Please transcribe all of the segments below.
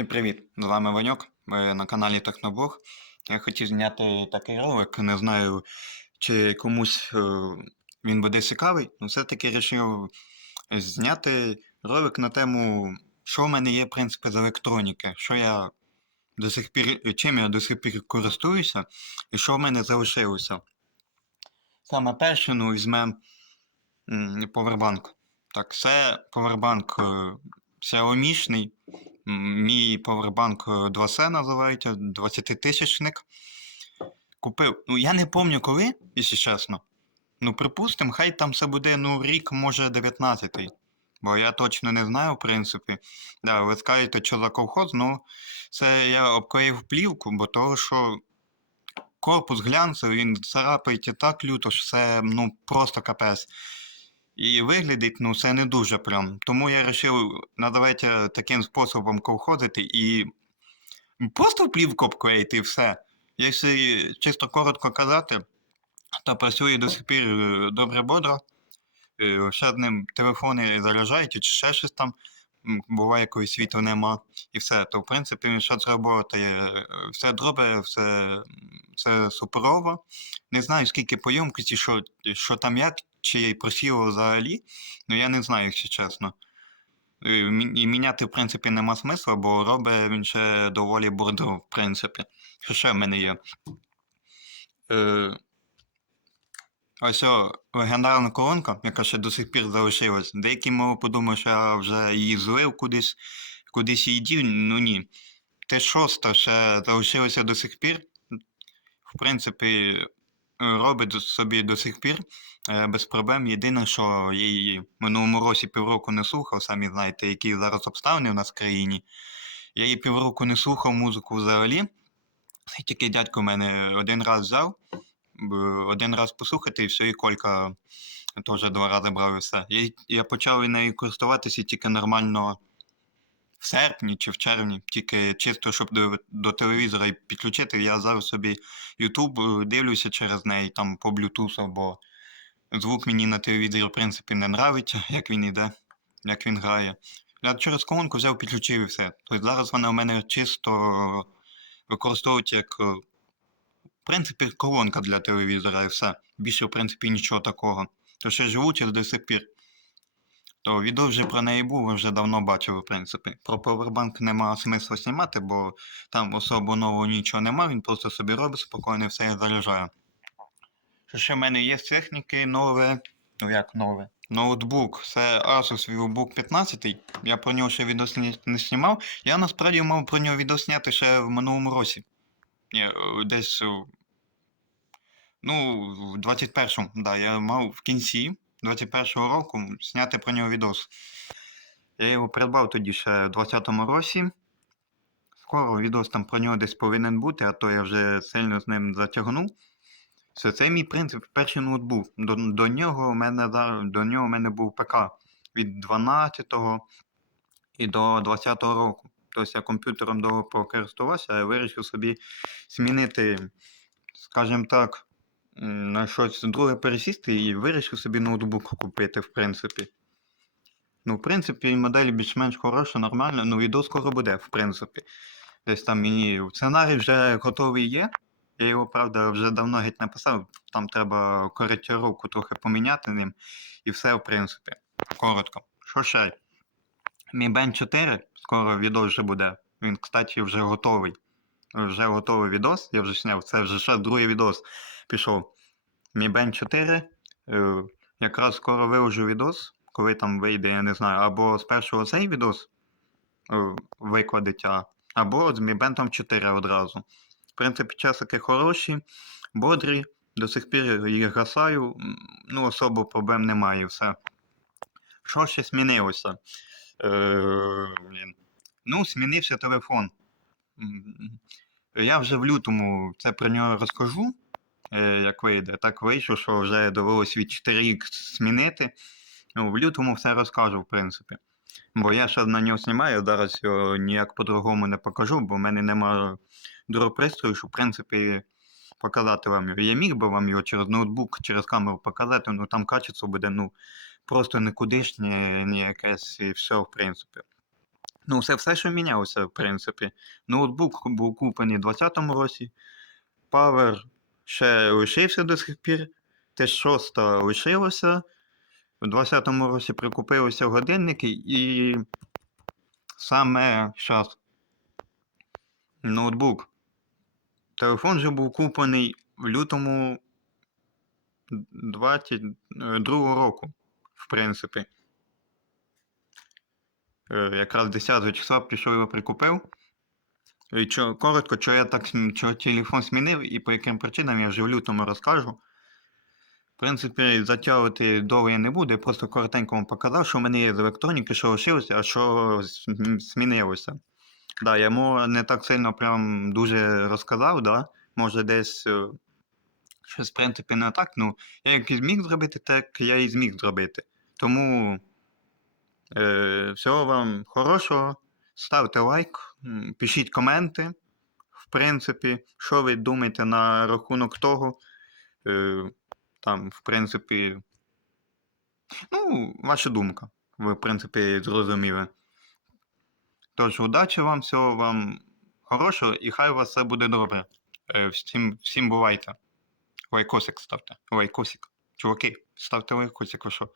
Всім привіт! З вами Ваньок, ви на каналі Техноблог. Я хотів зняти такий ролик, не знаю, чи комусь е, він буде цікавий, але все-таки вирішив зняти ролик на тему, що в мене є, в з електроніки, що я до сих пір, чим я до сих пір користуюся, і що в мене залишилося. Саме перше, ну, візьмемо повербанк. Так, це повербанк Xiaomi-шний. Мій повербанк 2C називається, 20-тисячник. Купив. Ну, я не пам'ятаю коли, якщо чесно. Ну, припустимо, хай там все буде, ну, рік, може, 19-й. Бо я точно не знаю, в принципі. Да, ви скажете, що за колхоз, ну, це я обклеїв плівку, бо того, що корпус глянцевий, він царапається так люто, що це, ну, просто капець. І виглядить, ну, це не дуже прям. Тому я вирішив, ну, давайте таким способом колходити і просто плівку обклеїти і все. Якщо чисто коротко казати, то працює до сих пір е, добре бодро. Е, Ще одним телефони заряджають, чи ще щось там. Буває, коли світу нема, і все. То, в принципі, він ще зробити. Все добре, все, все суперово. Не знаю, скільки по ємкості, що, що там як, чи просіло взагалі. Ну я не знаю, якщо чесно. І міняти, в принципі, нема смисла, бо робить він ще доволі бордо, в принципі. Що ще в мене є? Е, ось о, легендарна колонка, яка ще до сих пір залишилась. Деякі можуть подумати, що я вже її злив кудись, кудись її дів. Ну ні. Т6 ще залишилося до сих пір. В принципі, робить собі до сих пір е, без проблем. Єдине, що її в минулому році півроку не слухав, самі знаєте, які зараз обставини в нас в країні. Я її півроку не слухав музику взагалі. Тільки дядько мене один раз взяв, один раз послухати, і все, і колька теж два рази брав і все. Я, я почав нею користуватися тільки нормально в серпні чи в червні, тільки чисто, щоб до, до телевізора підключити. Я зараз собі YouTube дивлюся через неї там по Bluetooth, бо звук мені на телевізорі, в принципі, не нравиться, як він іде, як він грає. Я через колонку взяв, підключив і все. Тобто зараз вона у мене чисто використовується як, е, в принципі, колонка для телевізора і все. Більше, в принципі, нічого такого. То ще живу через до сих пір. То відео вже про неї був, вже давно бачили, в принципі. Про Powerbank нема смислу знімати, бо там особо нового нічого нема, він просто собі робить спокійно і все і заряджає. Що ще в мене є з техніки нове. Ну як нове? Ноутбук. Це Asus VivoBook 15. Я про нього ще відео не знімав. Я насправді мав про нього відео зняти ще в минулому році. Ні, е, десь. е, Ну, в 21-му, да, я мав в кінці 21-го року зняти про нього відос. Я його придбав тоді ще в 20-му році. Скоро відос там про нього десь повинен бути, а то я вже сильно з ним затягнув. Це, це мій принцип, перший ноутбук. До, до, нього у мене, до нього у мене був ПК від 12-го і до 20-го року. Тобто я комп'ютером довго покористувався, а вирішив собі змінити, скажімо так, на щось друге пересісти і вирішив собі ноутбук купити, в принципі. Ну, в принципі, модель більш-менш хороша, нормальна, ну відео скоро буде, в принципі. Десь там мені сценарій вже готовий є. Я його, правда, вже давно геть написав. Там треба коректировку трохи поміняти ним. І все, в принципі. Коротко. Що ще? Mi Band 4, скоро відео вже буде. Він, кстати, вже готовий. Вже готовий відос, я вже зняв. Це вже ще другий відос пішов. Mi Band 4. Е, якраз скоро виложу відос, коли там вийде, я не знаю, або спершу цей відос е, викладить, або з Band 4 одразу. В принципі, часики хороші, бодрі, до сих пір їх гасаю, ну, особо проблем немає, все. Що ще змінилося? Е, ну, змінився телефон. Я вже в лютому це про нього розкажу, як вийде. Так вийшло, що вже довелось від 4X змінити. Ну, в лютому все розкажу, в принципі. Бо я ще на нього знімаю, зараз його ніяк по-другому не покажу, бо в мене немає другого пристрою, що в принципі показати вам його. Я міг би вам його через ноутбук, через камеру показати, ну там качество буде ну, просто никудишнє, ні якесь і все, в принципі. Ну, все, все, що мінялося, в принципі. Ноутбук був куплений у 2020 році, Power ще лишився до сих пір, Т6 лишилося. У 2020 році прикупилися годинники і саме зараз ноутбук. Телефон же був куплений в лютому 22 року, в принципі. Е, Якраз 10 числа пішов його прикупив. Чо, коротко, що я так чого телефон змінив і по яким причинам я вже в лютому розкажу. В принципі, затягувати довго я не буду, я просто коротенько вам показав, що в мене є з електроніки, що лишилося, а що змінилося. Да, я йому не так сильно прям дуже розказав, да. Може десь е, щось, в принципі, не так. Ну, я як і зміг зробити, так я і зміг зробити. Тому е, всього вам хорошого. Ставте лайк, пишіть коменти. В принципі, що ви думаєте на рахунок того. Е, там, в принципі, ну, ваша думка. Ви, в принципі, зрозуміли. Тож, удачі вам, всього вам хорошого, і хай у вас все буде добре. Е, всім, всім бувайте. Лайкосик ставте. Лайкосик. Чуваки, ставте лайкосик, ви що.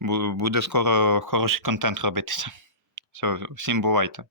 Буде скоро хороший контент робитися. Все, всім бувайте.